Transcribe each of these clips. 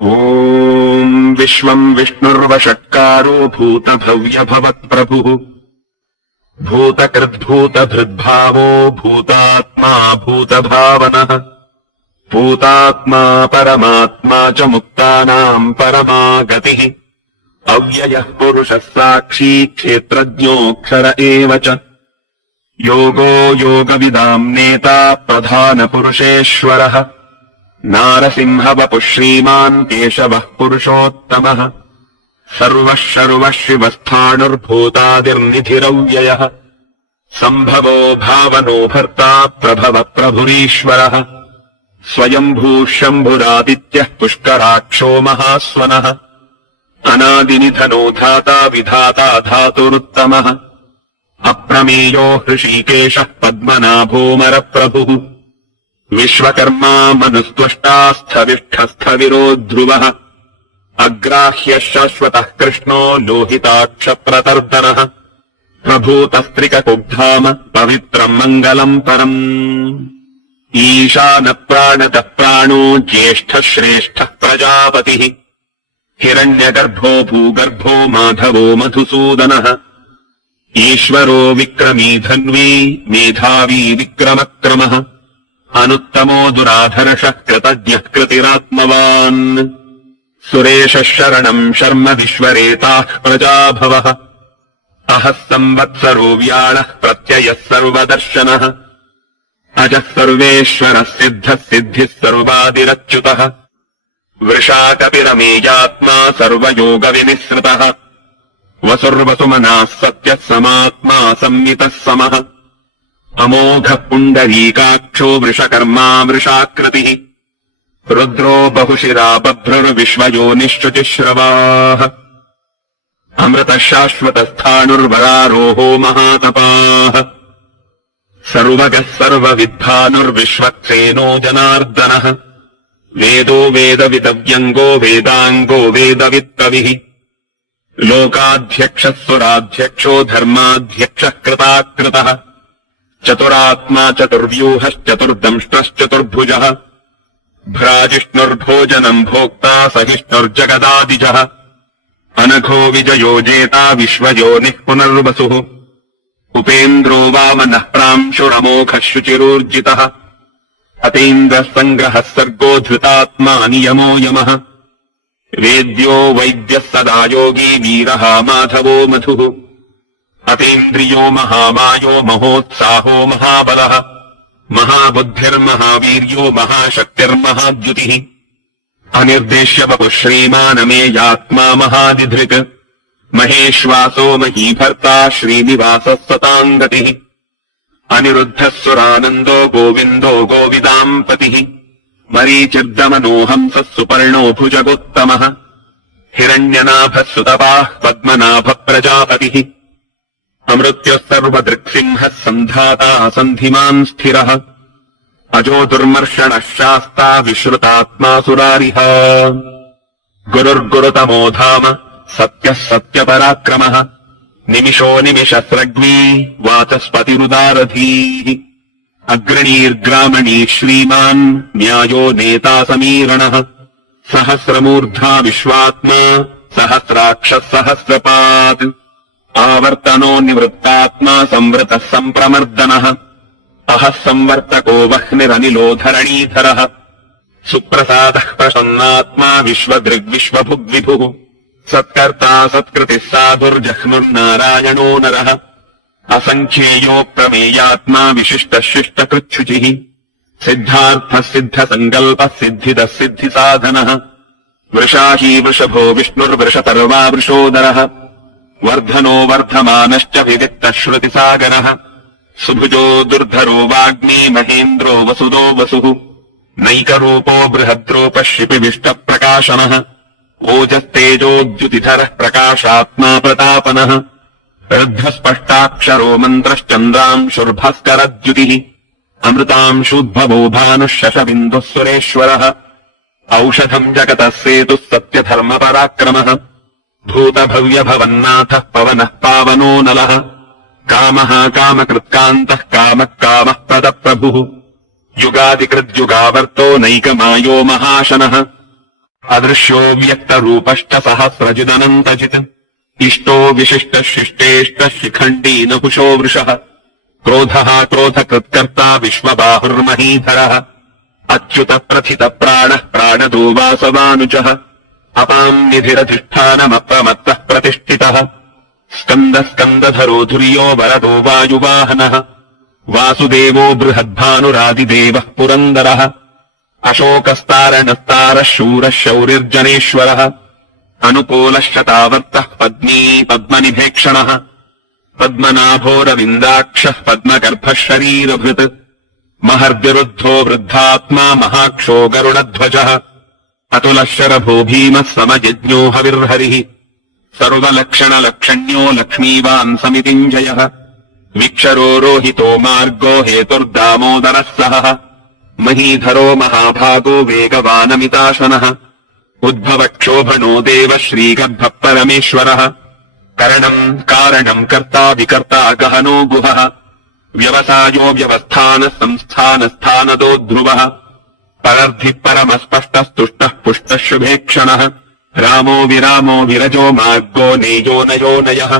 ॐ विश्वम् विष्णुर्वषट्कारो भूतभव्यभवत्प्रभुः भूतकृद्भूतभृद्भावो भूतात्मा भूतभावनः भूतात्मा परमात्मा च मुक्तानाम् परमा गतिः अव्ययः पुरुषः साक्षी क्षेत्रज्ञोऽक्षर एव च योगो योगविदाम् नेता प्रधानपुरुषेश्वरः नारसिंहवपुः श्रीमान् केशवः पुरुषोत्तमः सर्वः शर्वः शिवस्थाणुर्भूतादिर्निधिरव्ययः सम्भवो भावनो भर्ता प्रभव प्रभुरीश्वरः स्वयम्भूः शम्भुरादित्यः पुष्कराक्षो महास्वनः अनादिनिधनो धाता विधाता धातुरुत्तमः अप्रमेयो हृषीकेशः पद्मनाभोऽमरप्रभुः विश्वकर्मा मनुस्त्वष्टास्थविष्ठस्थविरो ध्रुवः अग्राह्यः शाश्वतः कृष्णो लोहिताक्षप्रतर्दनः प्रभूतस्त्रिककुब्धाम पवित्रम् मङ्गलम् परम् ईशानप्राणतः प्राणो ज्येष्ठः श्रेष्ठः प्रजापतिः हिरण्यगर्भो भूगर्भो माधवो मधुसूदनः ईश्वरो विक्रमी धन्वी मेधावी विक्रमक्रमः अनुत्तमो दुराधर्षः कृतज्ञः कृतिरात्मवान् सुरेशः शरणम् शर्म विश्वरेताः प्रजाभवः अहः संवत्सरो व्याळः प्रत्ययः सर्वदर्शनः अजः सर्वेश्वरः सिद्धः सिद्धिः सर्वादिरच्युतः वृषाकपिरमेयात्मा सर्वयोगविनिसृतः वसुर्वसुमनाः सत्यः समात्मा संवितः समः अमोघः पुण्डरीकाक्षो वृषकर्मा वृषाकृतिः रुद्रो बहुशिरा बभ्रुर्विश्वयोनिश्चुतिश्रवाः अमृतः शाश्वतस्थाणुर्वरारोहो महातपाः सर्वगः सर्वविद्भानुर्विश्वक्सेनो जनार्दनः वेदो वेदविदव्यङ्गो वेदाङ्गो वेदवित्कविः लोकाध्यक्षः सुराध्यक्षो धर्माध्यक्षः कृताकृतः चतुरात्मा चतुर्व्यूहश्चतुर्दंष्ट्रश्चतुर्भुजः भ्राजिष्णुर्भोजनम् भोक्ता सहिष्णुर्जगदादिजः अनघो विजयो जेता विश्वयोनिः पुनर्वसुः उपेन्द्रो वामनः प्रांशुरमोघः शुचिरूर्जितः अतीन्द्रः सङ्ग्रहः सर्गो धृतात्मा नियमो यमः वेद्यो वैद्यः सदा योगी वीरः माधवो मधुः अतीन्द्रियो महामायो महोत्साहो महाबलः महाबुद्धिर्महावीर्यो महाशक्तिर्महाद्युतिः अनिर्देश्य वपुः श्रीमानमेयात्मा महादिधृक् महेश्वासो महीभर्ता श्रीनिवासः सताम् गतिः अनिरुद्धः सुरानन्दो गोविन्दो गोविदाम् पतिः मरीचिर्दमनो हंसः सुपर्णो भुजगोत्तमः हिरण्यनाभः सुतपाः पद्मनाभः प्रजापतिः अमृत्युः सर्वदृक्सिंहः सन्धाता सन्धिमान् स्थिरः अजो दुर्मर्षणः शास्ता विश्रुतात्मा सुरारिः गुरुर्गुरुतमो धाम सत्यः सत्यपराक्रमः निमिषो निमिषस्रग्वी वाचस्पतिरुदारधीः अग्रणीर्ग्रामणी श्रीमान् न्यायो नेता समीरणः सहस्रमूर्धा विश्वात्मा सहस्राक्षः सहस्रपात् आवर्तनो निवृत्तात्मा संवृतः सम्प्रमर्दनः अहः संवर्तको वह्निरनिलो धरणीधरः सुप्रसादः प्रसन्नात्मा विश्वदृग्विश्वभुग्विभुः सत्कर्ता सत्कृतिः साधुर्जह्नुर्नारायणो नरः असङ्ख्येयो प्रमेयात्मा विशिष्टः शिष्टकृच्छुचिः सिद्धार्थः सिद्धसङ्कल्पः सिद्धिदः सिद्धिसाधनः वृषाही वृषभो विष्णुर्वृषतर्वा वृषोदरः वर्धनो वर्धमानश्च विविक्तः श्रुतिसागरः सुभुजो दुर्धरो वाग्मी महेन्द्रो वसुदो वसुः नैकरूपो बृहद्रूपः शिपिविष्टप्रकाशनः ओजस्तेजोद्युतिधरः प्रकाशात्मा प्रतापनः ऋद्धस्पष्टाक्षरो मन्त्रश्चन्द्रांशुर्भास्करद्युतिः अमृतांशुद्भवो भानुः शशबिन्दुः सुरेश्वरः औषधम् जगतः सेतुः सत्यधर्मपराक्रमः भूतभव्यभवन्नाथः पवनः पावनो नलः कामः कामकृत्कान्तः कामः कामः पदप्रभुः युगादिकृद्युगावर्तो नैकमायो महाशनः अदृश्यो व्यक्तरूपश्च सहस्रजिदनन्तजित् इष्टो विशिष्टः शिष्टेष्टः शिखण्डी नहुषो वृषः क्रोधः क्रोधकृत्कर्ता विश्वबाहुर्महीधरः अच्युतः प्रथितः प्राणः प्राणदो वासवानुजः अपाम् निधिरधिष्ठानमप्रमत्तः प्रतिष्ठितः स्कन्दः स्कन्दधरो धुर्यो वरदो वायुवाहनः वासुदेवो बृहद्भानुरादिदेवः पुरन्दरः अशोकस्तारणस्तारः शूरः शौरिर्जनेश्वरः अनुकूलः शतावर्तः पद्मी पद्मनिभेक्षणः पद्मनाभोरविन्दाक्षः पद्मगर्भः शरीरभृत् महर्विरुद्धो वृद्धात्मा महाक्षो गरुडध्वजः अतुलः शरभो भीमः समयज्ञो हविर्हरिः सर्वलक्षणलक्षण्यो लक्ष्मीवान् समितिञ्जयः विक्षरो रोहितो मार्गो हेतुर्दामोदरः सहः महीधरो महाभागो वेगवानमिताशनः उद्भवक्षोभनो देवः श्रीगर्भः परमेश्वरः करणम् कारणम् कर्ता विकर्ता गहनो गुहः व्यवसायो व्यवस्थानः संस्थानस्थानदो ध्रुवः परर्धिः परमस्पष्टस्तुष्टः पुष्टः शुभेक्षणः रामो विरामो विरजो मार्गो नेयो नयो नयः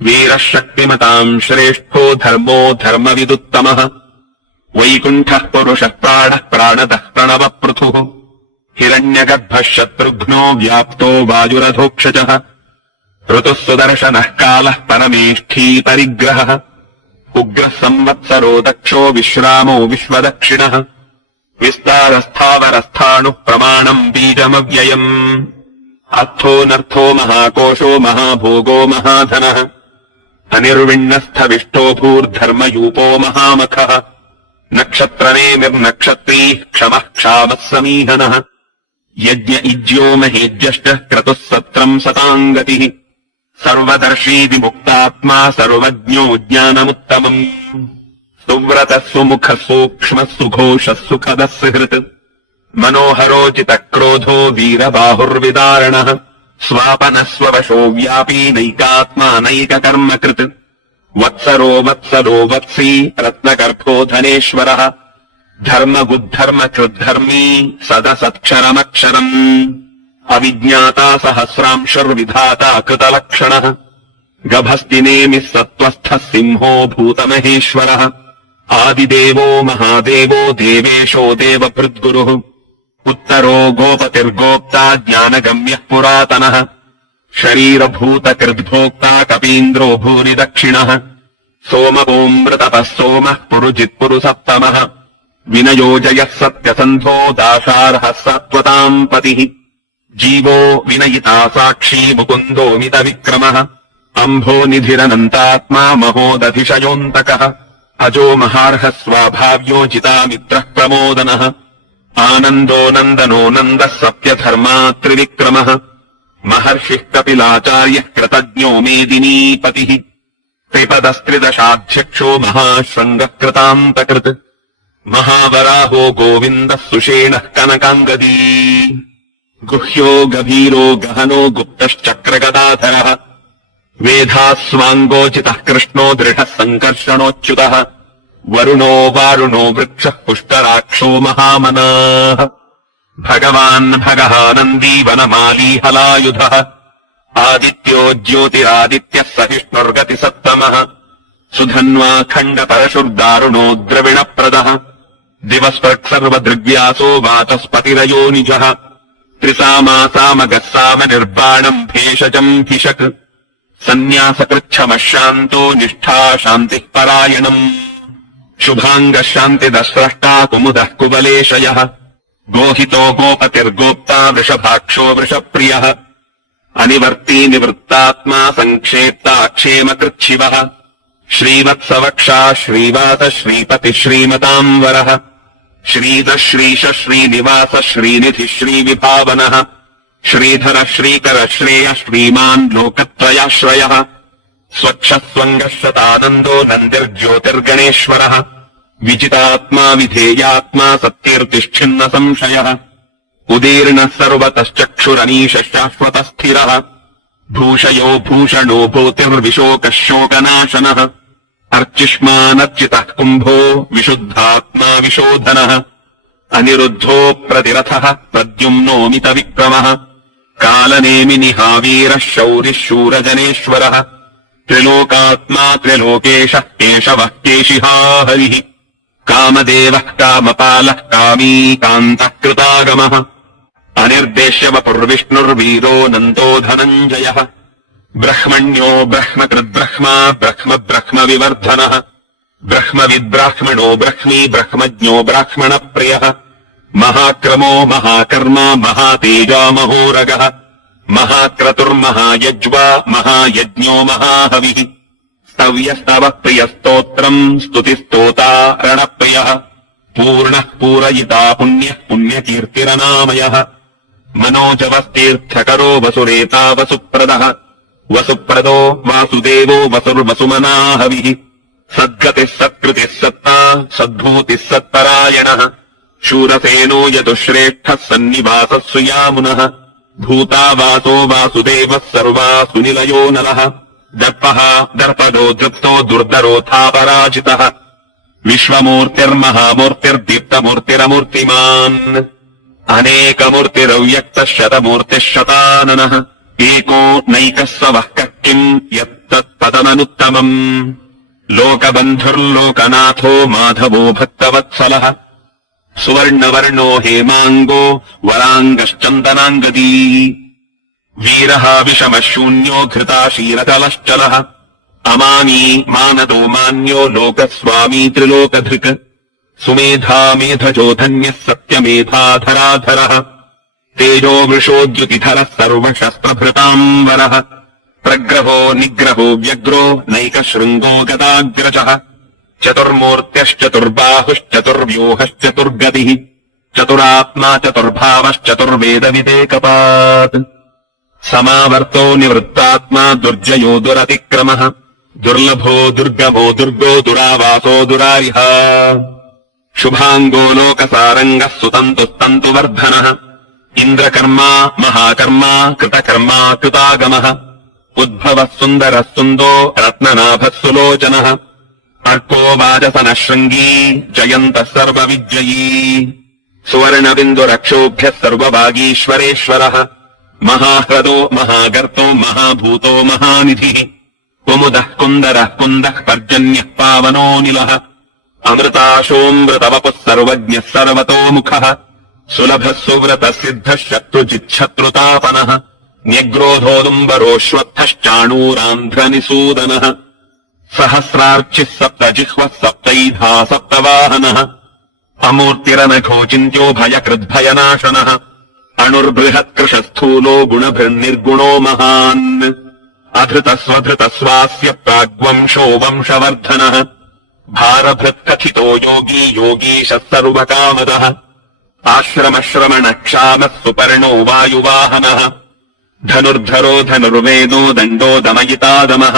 वीरः शक्तिमताम् श्रेष्ठो धर्मो धर्मविदुत्तमः वैकुण्ठः पुरुषः प्राणः प्राणदः प्रणवपृथुः हिरण्यगर्भः शत्रुघ्नो व्याप्तो वायुरधोक्षजः ऋतुः सुदर्शनः कालः परमेष्ठी परिग्रहः उग्रः संवत्सरो दक्षो विश्रामो विश्वदक्षिणः विस्तारस्थावरस्थाणुः प्रमाणम् बीजमव्ययम् अर्थोऽनर्थो महाकोशो महाभोगो महाधनः अनिर्विण्णस्थविष्टो भूर्धर्मयूपो महामखः नक्षत्रनेमिर्नक्षत्रीः क्षमः क्षामः समीहनः यज्ञ इज्यो महेज्यष्टः क्रतुः सत्रम् सताम् गतिः सर्वदर्शी विमुक्तात्मा सर्वज्ञो ज्ञानमुत्तमम् सुव्रतः सुमुखः सूक्ष्मः सुघोषः सुखदः सुहृत् मनोहरोचितक्रोधो वीरबाहुर्विदारणः स्वापनः स्ववशो व्यापी नैकात्मा नैककर्मकृत् वत्सरो वत्सलो वत्सी रत्नगर्भो धनेश्वरः धर्मगुद्धर्मकृद्धर्मी सदसत्क्षरमक्षरम् अविज्ञाता सहस्रांशुर्विधाता कृतलक्षणः गभस्तिनेमिः सत्त्वस्थः सिंहो भूतमहेश्वरः आदिदेवो महादेवो देवेशो देवभृद्गुरुः उत्तरो गोपतिर्गोप्ता ज्ञानगम्यः पुरातनः शरीरभूतकृद्भोक्ता कपीन्द्रो भूरि दक्षिणः सोमोऽमृतपः सोमः पुरुजित्पुरुसप्तमः विनयोजयः सत्यसन्धो दाशार्हः सत्त्वताम् पतिः जीवो विनयिता साक्षी मुकुन्दोमितविक्रमः अम्भो निधिरनन्तात्मा महोदधिशयोऽन्तकः अजो महार्हः स्वाभाव्यो जितामित्रः प्रमोदनः आनन्दो नन्दनो नन्दः सत्यधर्मा त्रिविक्रमः महर्षिः कपिलाचार्यः कृतज्ञो मेदिनीपतिः त्रिपदस्त्रिदशाध्यक्षो महाशृङ्गः कृतान्तकृत् महावराहो गोविन्दः सुषेणः कनकाङ्गदी गुह्यो गभीरो गहनो गुप्तश्चक्रगदाधरः वेधास्वाङ्गोचितः कृष्णो दृढः सङ्कर्षणोच्युतः वरुणो वारुणो वृक्षः पुष्कराक्षो महामनाः भगवान् भगहानन्दी वनमाली हलायुधः आदित्यो ज्योतिरादित्यः सहिष्णुर्गतिसत्तमः सुधन्वा खण्डपरशुर्दारुणो द्रविणप्रदः दिवस्पर्क्सर्वदृग्व्यासो वाचस्पतिरयोनिजः त्रिसामासामगः सामनिर्बाणम् भेषजम् भिषक् सन्न्यासकृच्छमः शान्तो निष्ठा शान्तिः परायणम् शुभाङ्गः शान्तिदस्रष्टा कुमुदः कुवलेशयः गोहितो गोपतिर्गोप्ता वृषभाक्षो वृषप्रियः अनिवर्ती निवृत्तात्मा सङ्क्षेप्ता क्षेमकृच्छिवः श्रीवत्सवक्षा श्रीवास श्रीपतिः श्रीमताम् वरः श्रीधः श्रीश श्रीनिवास श्रीनिधिः श्रीविभावनः श्रीधर श्रीकर श्रेयः श्रीमान् लोकत्रयाश्रयः स्वच्छः स्वङ्गः शतानन्दो नन्दिर्ज्योतिर्गणेश्वरः विजितात्मा विधेयात्मा सत्यैर्तिष्ठिन्न संशयः उदीर्णः सर्वतश्चक्षुरनीशः शाश्वतस्थिरः भूषयो भूषणो भूतिर्विशोकः शोकनाशनः अर्चिष्मानर्चितः कुम्भो विशुद्धात्मा विशोधनः अनिरुद्धो प्रतिरथः प्रद्युम्नोमित विक्रमः कालनेमिनिहावीरः शौरिः शूरजनेश्वरः त्रिलोकात्मा त्रिलोकेशः केशवः केशिहा हरिः कामदेवः कामपालः कामी कान्तः कृतागमः अनिर्देश्य वपुर्विष्णुर्वीरो नन्दो धनञ्जयः ब्रह्मण्यो ब्रह्मकृद्ब्रह्मा ब्रह्म ब्रह्म विवर्धनः ब्रह्मविद्ब्राह्मणो ब्रह्मी ब्रह्मज्ञो ब्राह्मणप्रियः महाक्रमो महाकर्मा महातेजा महोरगः महाक्रतुर्महायज्वा महायज्ञो महाहविः स्तव्यस्तवः प्रियस्तोत्रम् स्तुतिस्तोता रणप्रियः पूर्णः पूरयिता पुण्यः पुण्यकीर्तिरनामयः मनोजवस्तीर्थकरो वसुरेता वसुप्रदः वसुप्रदो वासुदेवो वसुर्वसुमनाहविः सद्गतिः सत्कृतिः सत्ता सद्भूतिः सत्परायणः शूरसेनो यतुश्रेष्ठः सन्निवासः सुयामुनः भूतावासो वासुदेवः सर्वासुनिलयो नलः दर्पः दर्पदो दृप्तो दुर्धरोऽथापराजितः विश्वमूर्तिर्महामूर्तिर्दीप्तमूर्तिरमूर्तिमान् अनेकमूर्तिरव्यक्तः शतमूर्तिः शताननः एको नैकः स्वः किम् यत्तत्पदमनुत्तमम् लोकबन्धुर्लोकनाथो माधवो भक्तवत्सलः सुवर्णवर्णो हेमाङ्गो वराङ्गश्चन्दनाङ्गदी वीरः विषमः शून्यो घृताशीरकलश्चलः अमानी मानदो मान्यो लोकस्वामी त्रिलोकधृक् सुमेधा मेधजो धन्यः सत्यमेधाधराधरः तेजो वृषोद्युतिधरः सर्वशस्त्रभृताम्बरः प्रग्रहो निग्रहो व्यग्रो नैकशृङ्गो गदाग्रजः चतुर्मूर्त्यश्चतुर्बाहुश्चतुर्व्यूहश्चतुर्गतिः चतुरात्मा चतुर्भावश्चतुर्वेदविदेकपात् समावर्तो निवृत्तात्मा दुर्जयो दुरतिक्रमः दुर्लभो दुर्गमो दुर्गो दुरावासो दुरारिः शुभाङ्गो लोकसारङ्गः सुतन्तुस्तन्तुवर्धनः इन्द्रकर्मा महाकर्मा कृतकर्मा कृतागमः उद्भवः सुन्दरः सुन्दो रत्ननाभः सुलोचनः अर्को वाजसनः शृङ्गी जयन्तः सर्वविजयी सुवर्णबिन्दुरक्षोभ्यः सर्वभागीश्वरेश्वरः महाह्रदो महागर्तो महाभूतो महानिधिः कुमुदः कुन्दरः कुन्दः पर्जन्यः पावनोऽनिलः अमृताशोऽमृतवपुः सर्वज्ञः सर्वतोमुखः सुलभः सुव्रतः सिद्धः शत्रुजिच्छत्रुतापनः न्यग्रोधोदुम्बरोऽश्वत्थश्चाणूरान्ध्रनिसूदनः सहस्रार्चिः सप्तजिह्वः सप्तैधा सप्तवाहनः अमूर्तिरनघोचिन्त्यो भयकृद्भयनाशनः अणुर्बृहत्कृशस्थूलो गुणभृन्निर्गुणो महान् अधृतस्वधृतस्वास्य प्राग्वंशो वंशवर्धनः भारभृत्कथितो योगी योगीशः सर्वकामदः आश्रमश्रमणक्षामः सुपर्णो वायुवाहनः धनुर्धरो धनुर्वेदो दण्डो दमयितादमः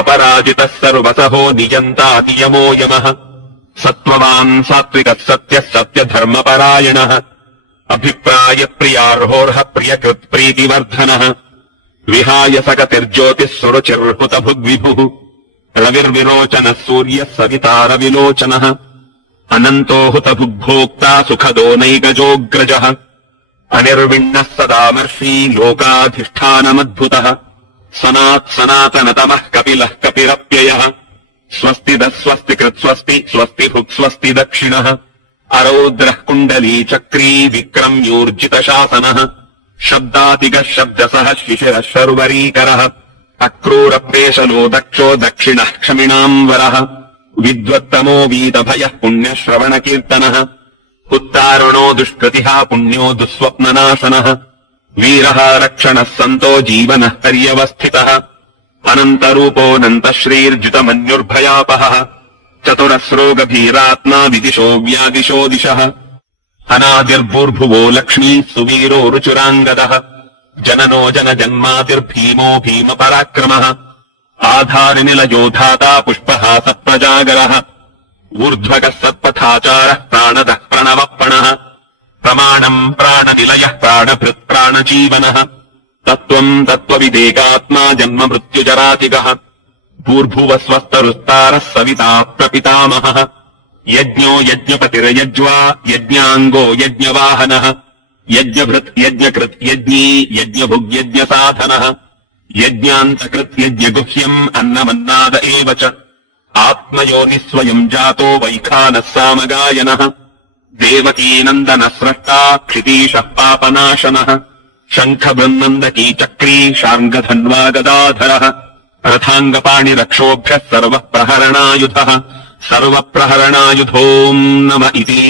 अपराजितः सर्वसहो नियन्तातियमो यमः सत्त्ववान् सात्विकः सत्यः सत्यधर्मपरायणः अभिप्रायप्रियार्होर्ह प्रियकृत्प्रीतिवर्धनः विहाय सकतिर्ज्योतिः सुरुचिर्हुतभुग्विभुः रविर्विरोचनः सूर्यः सवितारविलोचनः अनन्तो हुतभुग्भोक्ता सुखदो नैकजोऽग्रजः अनिर्विण्णः सदामर्षी लोकाधिष्ठानमद्भुतः सनात्सनातनतमः कपिलः कपिरप्ययः स्वस्तिदः स्वस्तिकृत् स्वस्ति स्वस्ति भुक् स्वस्ति दक्षिणः अरौद्रः कुण्डली चक्री विक्रम्यूर्जितशासनः शब्दातिगः शब्दसः शिशिरः शर्वरीकरः अक्रूरप्रेशलो दक्षो दक्षिणः क्षमिणाम्बरः विद्वत्तमो वीतभयः पुण्यश्रवणकीर्तनः उत्तारुणो दुष्कृतिः पुण्यो दुःस्वप्ननाशनः वीरः रक्षणः सन्तो जीवनः पर्यवस्थितः अनन्तरूपोऽनन्तश्रीर्जितमन्युर्भयापहः चतुरस्रो गभीरात्मा विदिशो व्यादिशो दिशः अनादिर्भूर्भुवो लक्ष्मी सुवीरो रुचुराङ्गदः जननो जनजन्मातिर्भीमो भीमपराक्रमः आधारनिलयो धाता पुष्पहासप्रजागरः ऊर्ध्वगः सत्पथाचारः प्राणदः प्रणवप्रणः प्रमाणम् प्राणनिलयः प्राणभृत् प्राणजीवनः तत्त्वम् तत्त्वविदेकात्मा जन्म मृत्युजरातिगः भूर्भुवः स्वस्तरुस्तारः सविता प्रपितामहः यज्ञो यज्ञपतिर्यज्वा यज्ञाङ्गो यज्ञवाहनः यज्ञभृत् यज्ञकृत् यज्ञी यज्ञभुग्यज्ञसाधनः यज्ञान्तकृत् यज्ञगुह्यम् अन्नमन्नाद एव च आत्मयोनिः स्वयम् जातो वैखानः सामगायनः देवकीनन्दनः स्रष्टा क्षितीशः पापनाशनः शङ्खबृन्नन्दकी चक्री शार्ङ्गधन्वा गदाधरः रथाङ्गपाणिरक्षोभ्यः सर्वप्रहरणायुधः सर्वप्रहरणायुधोऽम् नम इति।